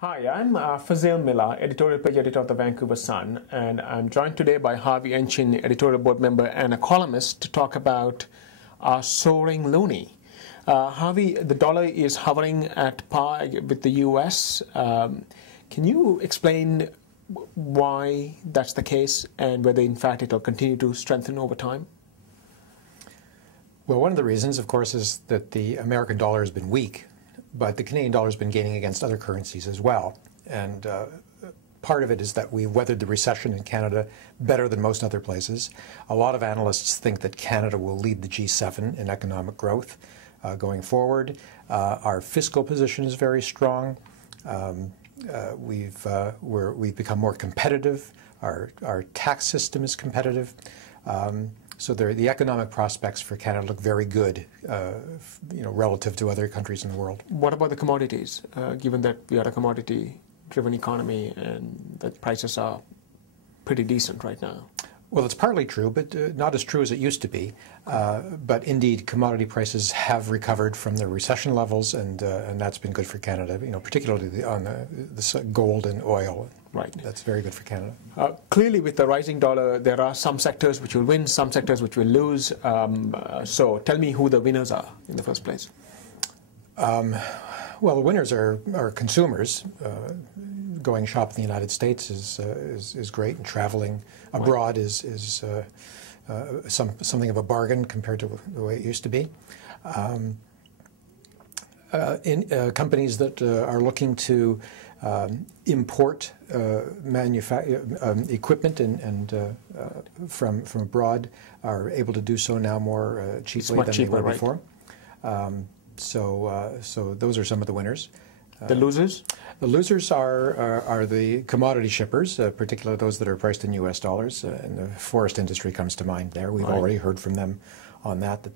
Hi, I'm Fazil Mihlar, editorial page editor of the Vancouver Sun, and I'm joined today by Harvey, Enchin, editorial board member and a columnist, to talk about our soaring loonie. Harvey, the dollar is hovering at par with the US. Can you explain why that's the case and whether, in fact, it will continue to strengthen over time? Well, one of the reasons, of course, is that the American dollar has been weak, but the Canadian dollar has been gaining against other currencies as well. And part of it is that we weathered the recession in Canada better than most other places. A lot of analysts think that Canada will lead the G7 in economic growth going forward. Our fiscal position is very strong. We've become more competitive. Our tax system is competitive. So the economic prospects for Canada look very good, relative to other countries in the world. What about the commodities, given that we are a commodity-driven economy and that prices are pretty decent right now? Well, it's partly true, but not as true as it used to be. But indeed, commodity prices have recovered from the recession levels, and that's been good for Canada. Particularly on the gold and oil. Right. That's very good for Canada. Clearly, with the rising dollar, there are some sectors which will win, some sectors which will lose. So tell me who the winners are in the first place. Well, the winners are consumers. Going shop in the United States is great, and traveling abroad is something of a bargain compared to the way it used to be. Companies that are looking to import equipment and from abroad are able to do so now more cheaply than they were before. So those are some of the winners. The losers? The losers are the commodity shippers, particularly those that are priced in U.S. dollars. And the forest industry comes to mind there. We've already heard from them on that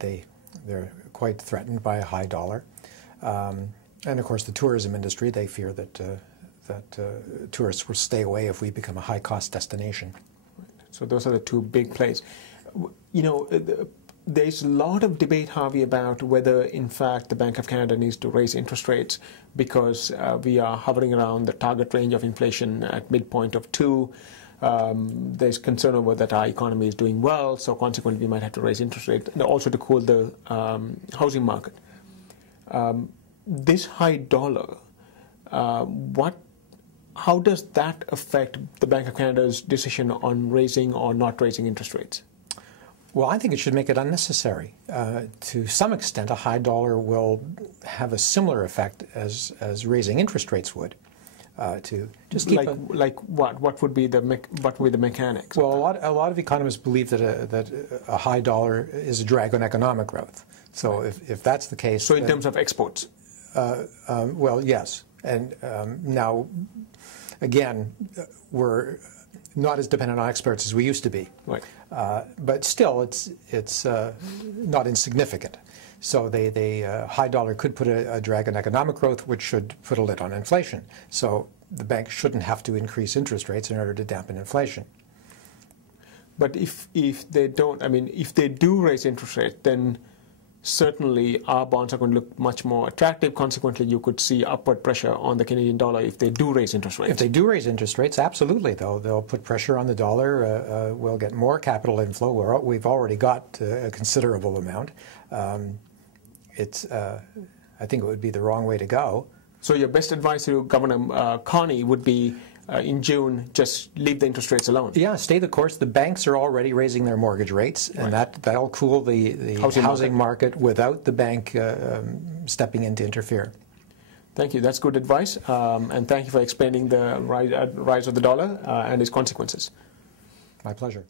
they're quite threatened by a high dollar. And of course, the tourism industry, they fear that tourists will stay away if we become a high-cost destination. So those are the two big plays. There's a lot of debate, Harvey, about whether, in fact, the Bank of Canada needs to raise interest rates because we are hovering around the target range of inflation at midpoint of 2. There's concern over that our economy is doing well, so consequently we might have to raise interest rates, and also to cool the housing market. This high dollar, how does that affect the Bank of Canada's decision on raising or not raising interest rates? Well, I think it should make it unnecessary. To some extent, a high dollar will have a similar effect as raising interest rates would. To just keep what would be the mechanics? Well, a lot of economists believe that a high dollar is a drag on economic growth. So if that's the case, so in terms of exports, well, yes. And now, again, we're not as dependent on exports as we used to be. Right. But still, it's not insignificant. So high dollar could put a drag on economic growth, which should put a lid on inflation. So the bank shouldn't have to increase interest rates in order to dampen inflation. But if they don't, if they do raise interest rates, then certainly our bonds are going to look much more attractive. Consequently, you could see upward pressure on the Canadian dollar if they do raise interest rates. If they do raise interest rates, absolutely, they'll put pressure on the dollar. We'll get more capital inflow. We've already got a considerable amount. I think it would be the wrong way to go. So your best advice to Governor Carney would be, in June, just leave the interest rates alone. Yeah, stay the course. The banks are already raising their mortgage rates, and that'll cool the housing market without the bank stepping in to interfere. Thank you. That's good advice, and thank you for explaining the rise of the dollar and its consequences. My pleasure.